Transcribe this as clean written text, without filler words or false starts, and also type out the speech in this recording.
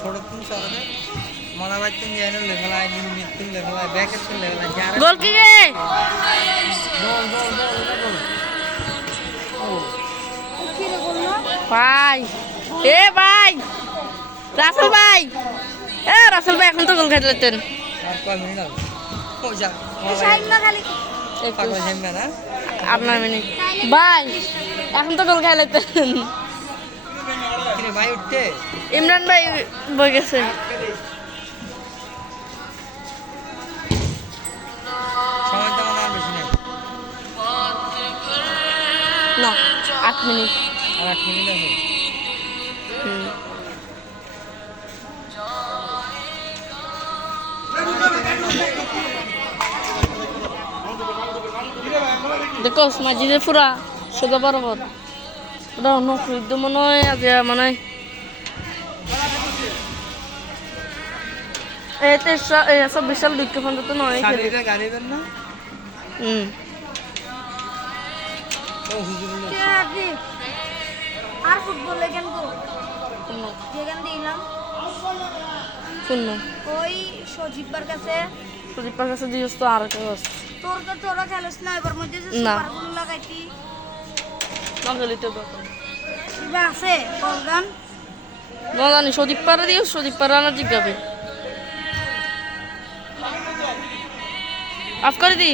ছোটতুন সরদে মনাবাইতুন জানো লেভেল আইনি মিতুন লেভেল আই ব্যাকেতুন লেভেল আই যারা গোল কি রে গোল ভাই এ ভাই রাসেল ভাই রাসেল ভাই এখন তো গোল খেলতেন আর কয় মিনিট হবে ও যা পাগল হেন না আপনার মিনিট ভাই এখন তো গোল খেলতেন কিরে ভাই উঠতে ইমরান ভাই বই গেছে সময় তো আর বেশি নেই না 8 মিনিট আর 8 মিনিট আছে দেখো মাঝিদের পুরা সোজা বরাবর ওটা নকরিদ্দ মনে হয় আজ মানে এতে 24 সাল 2015 তো নয় সাদিরা গাড়ি বের না ও হুজুরুল্লাহ আর ফুটবল কেন গো যেখান দিলাম শুনো ওই সজীববার কাছে সুদীপার কাছে দিয়েছ তো আর কাজ তোরা খেলিস না এবার মধ্যে যে না। সুপারগুলো লাগাইতি নজলিতে দোকান কিবা আছে কলগান না জানি সুদীপ পারে দিও সুদীপ পারে আনা জিজ্ঞাবে আফ করে দি